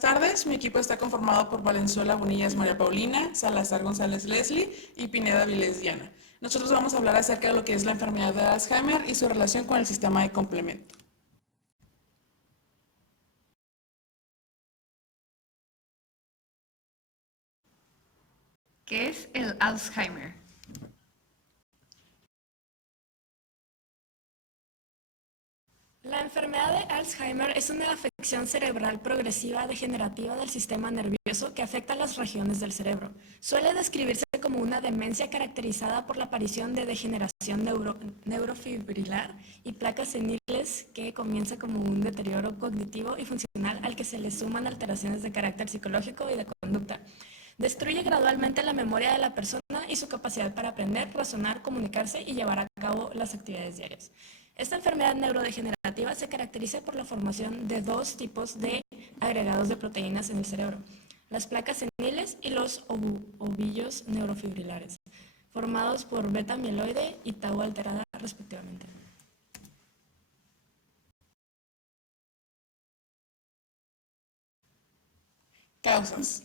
tardes, mi equipo está conformado por Valenzuela Bonillas María Paulina, Salazar González Leslie y Pineda Vilés Diana. Nosotros vamos a hablar acerca de lo que es la enfermedad de Alzheimer y su relación con el sistema de complemento. ¿Qué es el Alzheimer? La enfermedad de Alzheimer es una afección cerebral progresiva degenerativa del sistema nervioso que afecta las regiones del cerebro. Suele describirse como una demencia caracterizada por la aparición de degeneración neurofibrilar y placas seniles que comienza como un deterioro cognitivo y funcional al que se le suman alteraciones de carácter psicológico y de conducta. Destruye gradualmente la memoria de la persona y su capacidad para aprender, razonar, comunicarse y llevar a cabo las actividades diarias. Esta enfermedad neurodegenerativa se caracteriza por la formación de dos tipos de agregados de proteínas en el cerebro, las placas seniles y los ovillos neurofibrilares, formados por beta amiloide y tau alterada respectivamente. Causas.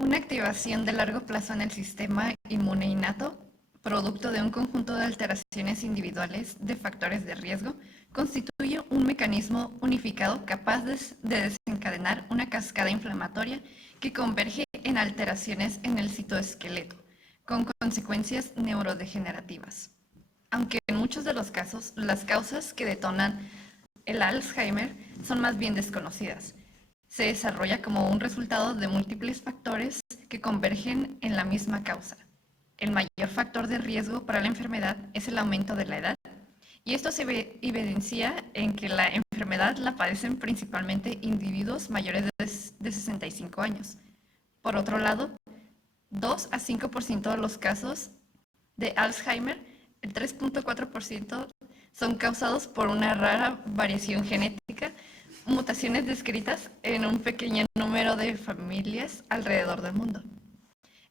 Una activación de largo plazo en el sistema inmune innato, producto de un conjunto de alteraciones individuales de factores de riesgo, constituye un mecanismo unificado capaz de desencadenar una cascada inflamatoria que converge en alteraciones en el citoesqueleto, con consecuencias neurodegenerativas. Aunque en muchos de los casos, las causas que detonan el Alzheimer son más bien desconocidas. Se desarrolla como un resultado de múltiples factores que convergen en la misma causa. El mayor factor de riesgo para la enfermedad es el aumento de la edad, y esto se evidencia en que la enfermedad la padecen principalmente individuos mayores de 65 años. Por otro lado, 2 a 5% de los casos de Alzheimer, el 3.4%, son causados por una rara variación genética, mutaciones descritas en un pequeño número de familias alrededor del mundo.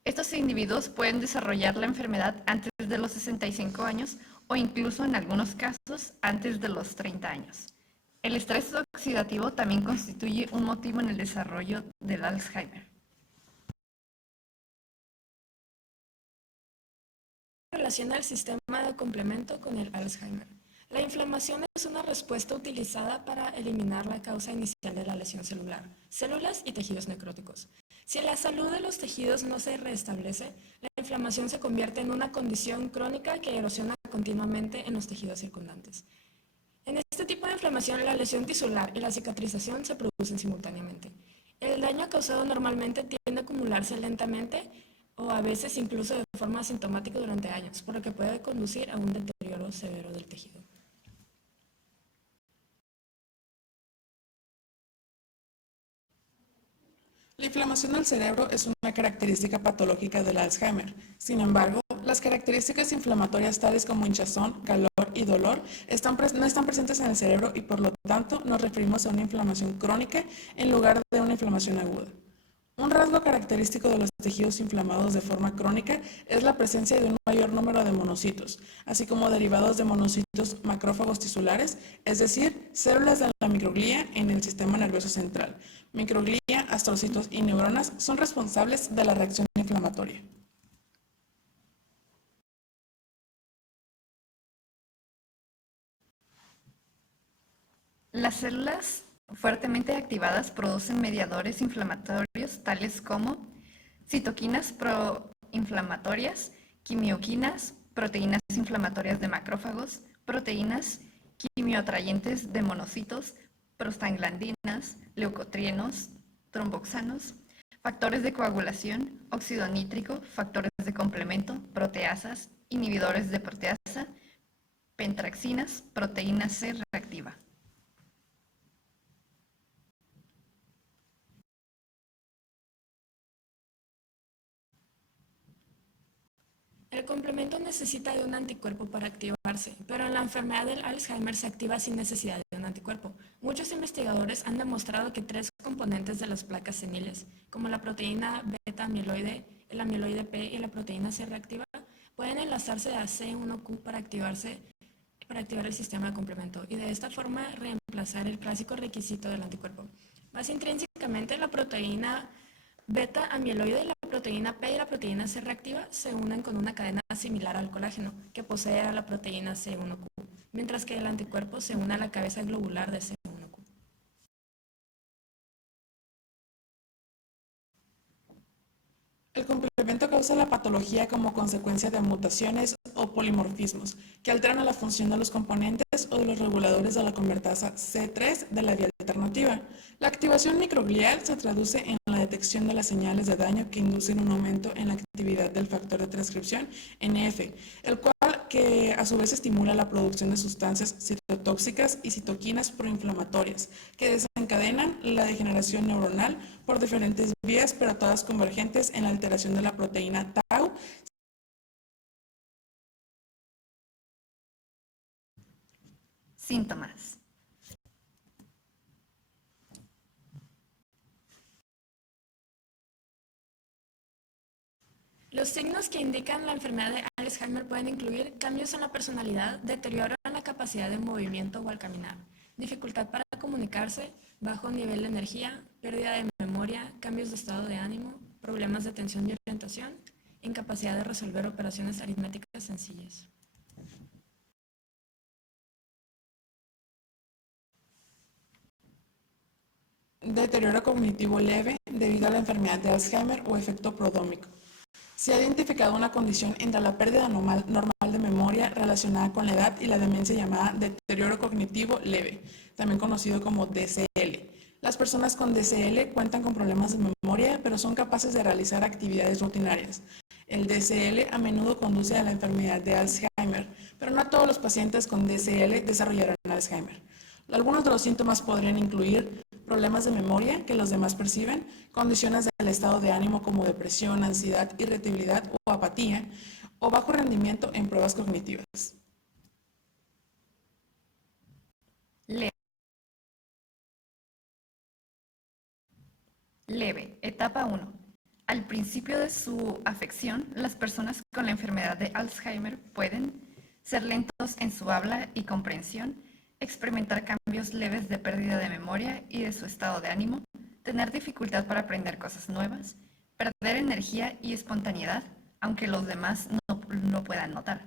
Estos individuos pueden desarrollar la enfermedad antes de los 65 años o incluso en algunos casos antes de los 30 años. El estrés oxidativo también constituye un motivo en el desarrollo del Alzheimer. Relaciona el sistema de complemento con el Alzheimer. La inflamación es una respuesta utilizada para eliminar la causa inicial de la lesión celular, células y tejidos necróticos. Si la salud de los tejidos no se restablece, la inflamación se convierte en una condición crónica que erosiona continuamente en los tejidos circundantes. En este tipo de inflamación, la lesión tisular y la cicatrización se producen simultáneamente. El daño causado normalmente tiende a acumularse lentamente o a veces incluso de forma asintomática durante años, por lo que puede conducir a un deterioro severo del tejido. La inflamación del cerebro es una característica patológica del Alzheimer. Sin embargo, las características inflamatorias tales como hinchazón, calor y dolor no están presentes en el cerebro y por lo tanto nos referimos a una inflamación crónica en lugar de una inflamación aguda. Un rasgo característico de los tejidos inflamados de forma crónica es la presencia de un mayor número de monocitos, así como derivados de monocitos macrófagos tisulares, es decir, células de la microglía en el sistema nervioso central. Microglía, astrocitos y neuronas son responsables de la reacción inflamatoria. Las células fuertemente activadas producen mediadores inflamatorios tales como citoquinas proinflamatorias, quimioquinas, proteínas inflamatorias de macrófagos, proteínas quimioatrayentes de monocitos, prostaglandinas, leucotrienos, tromboxanos, factores de coagulación, óxido nítrico, factores de complemento, proteasas, inhibidores de proteasa, pentraxinas, proteína C reactiva. El complemento necesita de un anticuerpo para activarse, pero en la enfermedad del Alzheimer se activa sin necesidad de un anticuerpo. Muchos investigadores han demostrado que tres componentes de las placas seniles, como la proteína beta amiloide, el amiloide P y la proteína C reactiva, pueden enlazarse a C1Q para activarse para activar el sistema de complemento y de esta forma reemplazar el clásico requisito del anticuerpo. Más intrínsecamente, la proteína beta amiloide, la proteína P y la proteína C reactiva se unen con una cadena similar al colágeno que posee a la proteína C1Q, mientras que el anticuerpo se une a la cabeza globular de C1Q. El complemento causa la patología como consecuencia de mutaciones o polimorfismos que alteran la función de los componentes o de los reguladores de la convertasa C3 de la vía alternativa. La activación microglial se traduce en la detección de las señales de daño que inducen un aumento en la actividad del factor de transcripción NF, el cual que a su vez estimula la producción de sustancias citotóxicas y citoquinas proinflamatorias que desencadenan la degeneración neuronal por diferentes vías, pero todas convergentes en la alteración de la proteína tau. Síntomas. Los signos que indican la enfermedad de Alzheimer pueden incluir cambios en la personalidad, deterioro en la capacidad de movimiento o al caminar, dificultad para comunicarse, bajo nivel de energía, pérdida de memoria, cambios de estado de ánimo, problemas de atención y orientación, incapacidad de resolver operaciones aritméticas sencillas. Deterioro cognitivo leve debido a la enfermedad de Alzheimer o efecto prodrómico. Se ha identificado una condición entre la pérdida normal de memoria relacionada con la edad y la demencia llamada deterioro cognitivo leve, también conocido como DCL. Las personas con DCL cuentan con problemas de memoria, pero son capaces de realizar actividades rutinarias. El DCL a menudo conduce a la enfermedad de Alzheimer, pero no todos los pacientes con DCL desarrollarán Alzheimer. Algunos de los síntomas podrían incluir problemas de memoria que los demás perciben, condiciones del estado de ánimo como depresión, ansiedad, irritabilidad o apatía, o bajo rendimiento en pruebas cognitivas. Leve, etapa 1. Al principio de su afección, las personas con la enfermedad de Alzheimer pueden ser lentos en su habla y comprensión, experimentar cambios leves de pérdida de memoria y de su estado de ánimo, tener dificultad para aprender cosas nuevas, perder energía y espontaneidad, aunque los demás no puedan notar,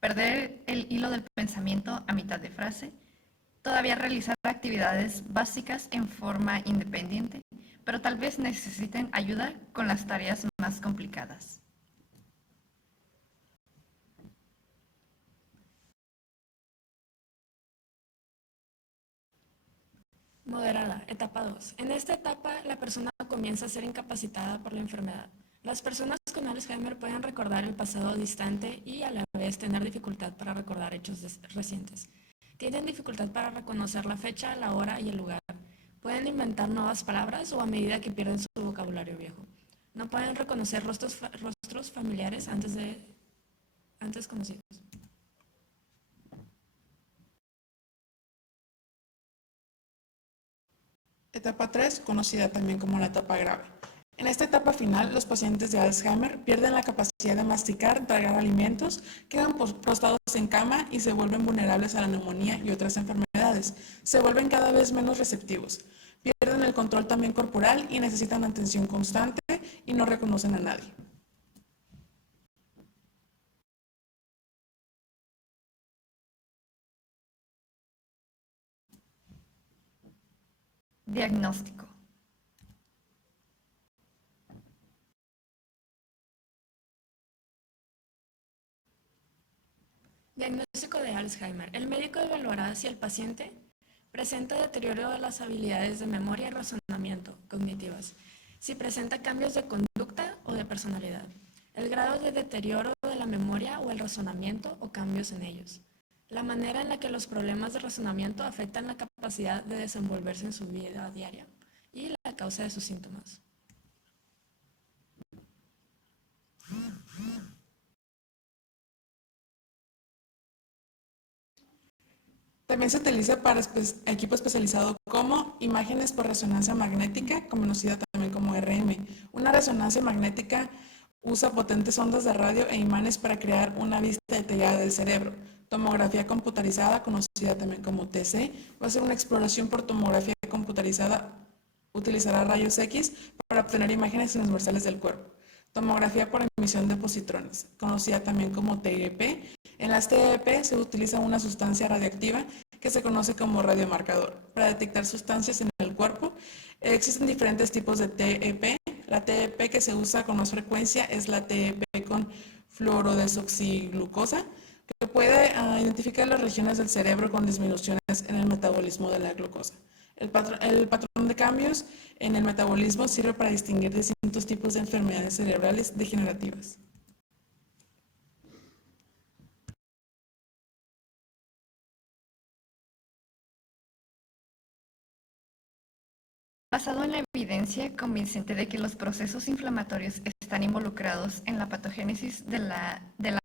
perder el hilo del pensamiento a mitad de frase, todavía realizar actividades básicas en forma independiente, pero tal vez necesiten ayuda con las tareas más complicadas. Moderada, etapa 2. En esta etapa, la persona comienza a ser incapacitada por la enfermedad. Las personas con Alzheimer pueden recordar el pasado distante y a la vez tener dificultad para recordar hechos recientes. Tienen dificultad para reconocer la fecha, la hora y el lugar. Pueden inventar nuevas palabras o a medida que pierden su vocabulario viejo. No pueden reconocer rostros familiares antes conocidos. Etapa 3, conocida también como la etapa grave. En esta etapa final, los pacientes de Alzheimer pierden la capacidad de masticar, tragar alimentos, quedan postrados en cama y se vuelven vulnerables a la neumonía y otras enfermedades. Se vuelven cada vez menos receptivos. Pierden el control también corporal y necesitan atención constante y no reconocen a nadie. Diagnóstico. Diagnóstico de Alzheimer. El médico evaluará si el paciente presenta deterioro de las habilidades de memoria y razonamiento cognitivas, si presenta cambios de conducta o de personalidad, el grado de deterioro de la memoria o el razonamiento o cambios en ellos, la manera en la que los problemas de razonamiento afectan la capacidad de desenvolverse en su vida diaria y la causa de sus síntomas. También se utiliza para equipo especializado como imágenes por resonancia magnética, conocida también como RM. Una resonancia magnética usa potentes ondas de radio e imanes para crear una vista detallada del cerebro. Tomografía computarizada, conocida también como TC, va a ser una exploración por tomografía computarizada. Utilizará rayos X para obtener imágenes transversales del cuerpo. Tomografía por emisión de positrones, conocida también como TEP. En las TEP se utiliza una sustancia radiactiva que se conoce como radiomarcador para detectar sustancias en el cuerpo. Existen diferentes tipos de TEP. La TEP que se usa con más frecuencia es la TEP con fluorodesoxiglucosa, que puede identificar las regiones del cerebro con disminuciones en el metabolismo de la glucosa. El patrón de cambios en el metabolismo sirve para distinguir distintos tipos de enfermedades cerebrales degenerativas. Basado en la evidencia convincente de que los procesos inflamatorios están involucrados en la patogénesis del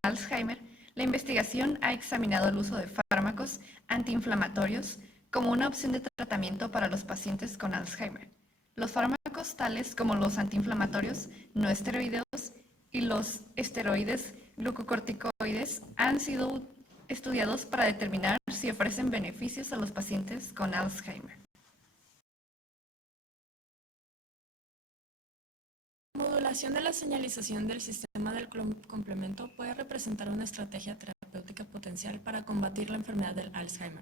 Alzheimer, la investigación ha examinado el uso de fármacos antiinflamatorios como una opción de tratamiento para los pacientes con Alzheimer. Los fármacos tales como los antiinflamatorios no esteroideos y los esteroides glucocorticoides han sido estudiados para determinar si ofrecen beneficios a los pacientes con Alzheimer. La modulación de la señalización del sistema del complemento puede representar una estrategia terapéutica potencial para combatir la enfermedad del Alzheimer.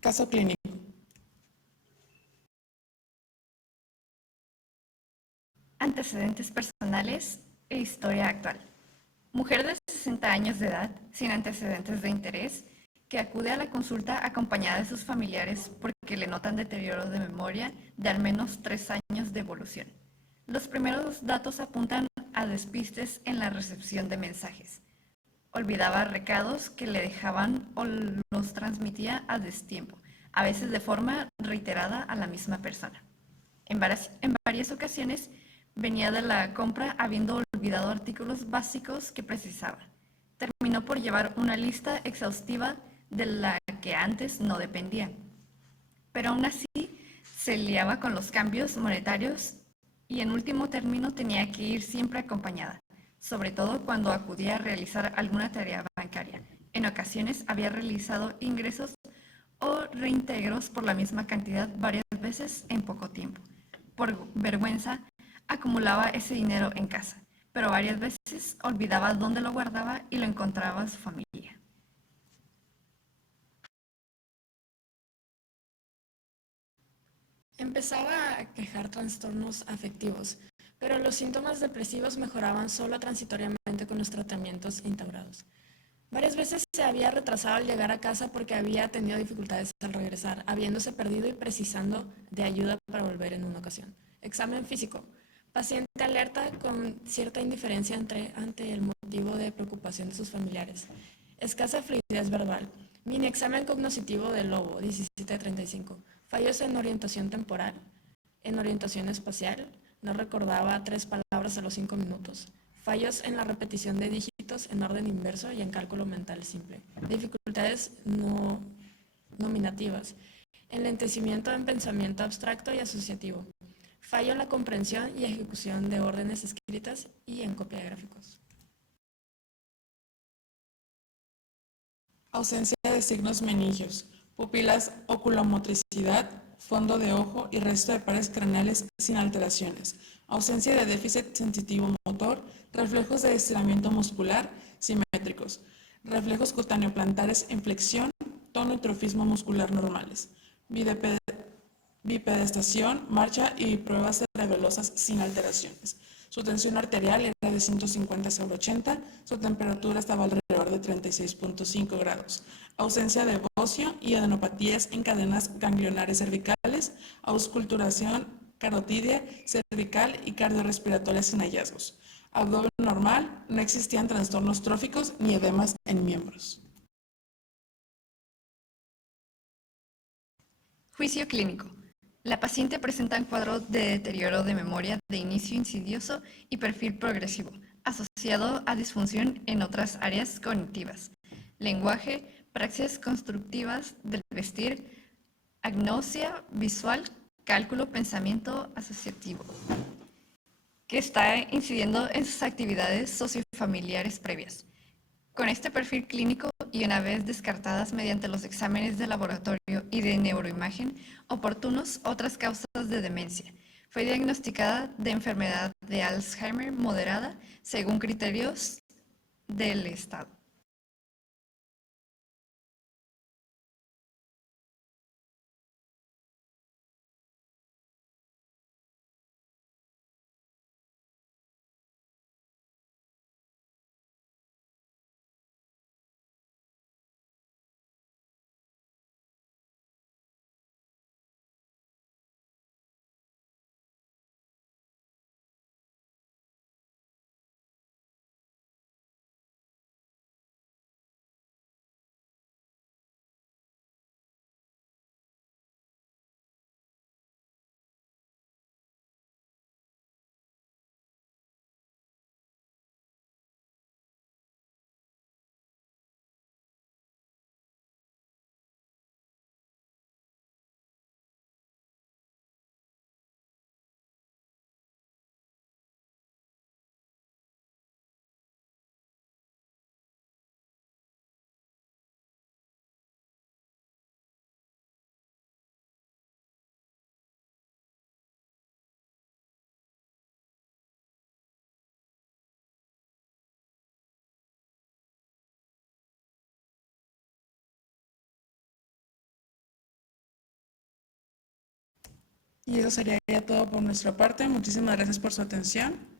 Caso clínico. Antecedentes personales e historia actual. Mujer de 60 años de edad, sin antecedentes de interés, que acude a la consulta acompañada de sus familiares porque le notan deterioro de memoria de al menos 3 años de evolución. Los primeros datos apuntan a despistes en la recepción de mensajes. Olvidaba recados que le dejaban o los transmitía a destiempo, a veces de forma reiterada a la misma persona. En varias ocasiones venía de la compra habiendo olvidado artículos básicos que precisaba. Terminó por llevar una lista exhaustiva de la que antes no dependía. Pero aún así se liaba con los cambios monetarios y en último término tenía que ir siempre acompañada, sobre todo cuando acudía a realizar alguna tarea bancaria. En ocasiones había realizado ingresos o reintegros por la misma cantidad varias veces en poco tiempo. Por vergüenza, acumulaba ese dinero en casa, pero varias veces olvidaba dónde lo guardaba y lo encontraba su familia. Empezaba a quejar trastornos afectivos, pero los síntomas depresivos mejoraban solo transitoriamente con los tratamientos instaurados. Varias veces se había retrasado al llegar a casa porque había tenido dificultades al regresar, habiéndose perdido y precisando de ayuda para volver en una ocasión. Examen físico. Paciente alerta con cierta indiferencia ante el motivo de preocupación de sus familiares. Escasa fluidez verbal. Mini examen cognoscitivo del lobo, 17:35. Fallos en orientación temporal, en orientación espacial. No recordaba 3 palabras a los 5 minutos. Fallos en la repetición de dígitos en orden inverso y en cálculo mental simple. Dificultades no nominativas. Enlentecimiento en pensamiento abstracto y asociativo. Fallo en la comprensión y ejecución de órdenes escritas y en copia de gráficos. Ausencia de signos meningios, pupilas, oculomotricidad, fondo de ojo y resto de pares craneales sin alteraciones. Ausencia de déficit sensitivo motor, reflejos de estiramiento muscular simétricos, reflejos cutáneo-plantares en flexión, tono y trofismo muscular normales, bipedestación, marcha y pruebas cerebelosas sin alteraciones. Su tensión arterial era de 150/80, su temperatura estaba alrededor de 36.5 grados. Ausencia de bocio y adenopatías en cadenas ganglionares cervicales, ausculturación carotidia, cervical y cardiorrespiratoria sin hallazgos. Abdomen normal, no existían trastornos tróficos ni edemas en miembros. Juicio clínico. La paciente presenta un cuadro de deterioro de memoria de inicio insidioso y perfil progresivo, asociado a disfunción en otras áreas cognitivas, lenguaje, praxias constructivas del vestir, agnosia visual, cálculo, pensamiento asociativo. que está incidiendo en sus actividades sociofamiliares previas. Con este perfil clínico y una vez descartadas mediante los exámenes de laboratorio y de neuroimagen oportunos otras causas de demencia, fue diagnosticada de enfermedad de Alzheimer moderada según criterios del Estado. Y eso sería ya todo por nuestra parte. Muchísimas gracias por su atención.